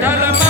Dala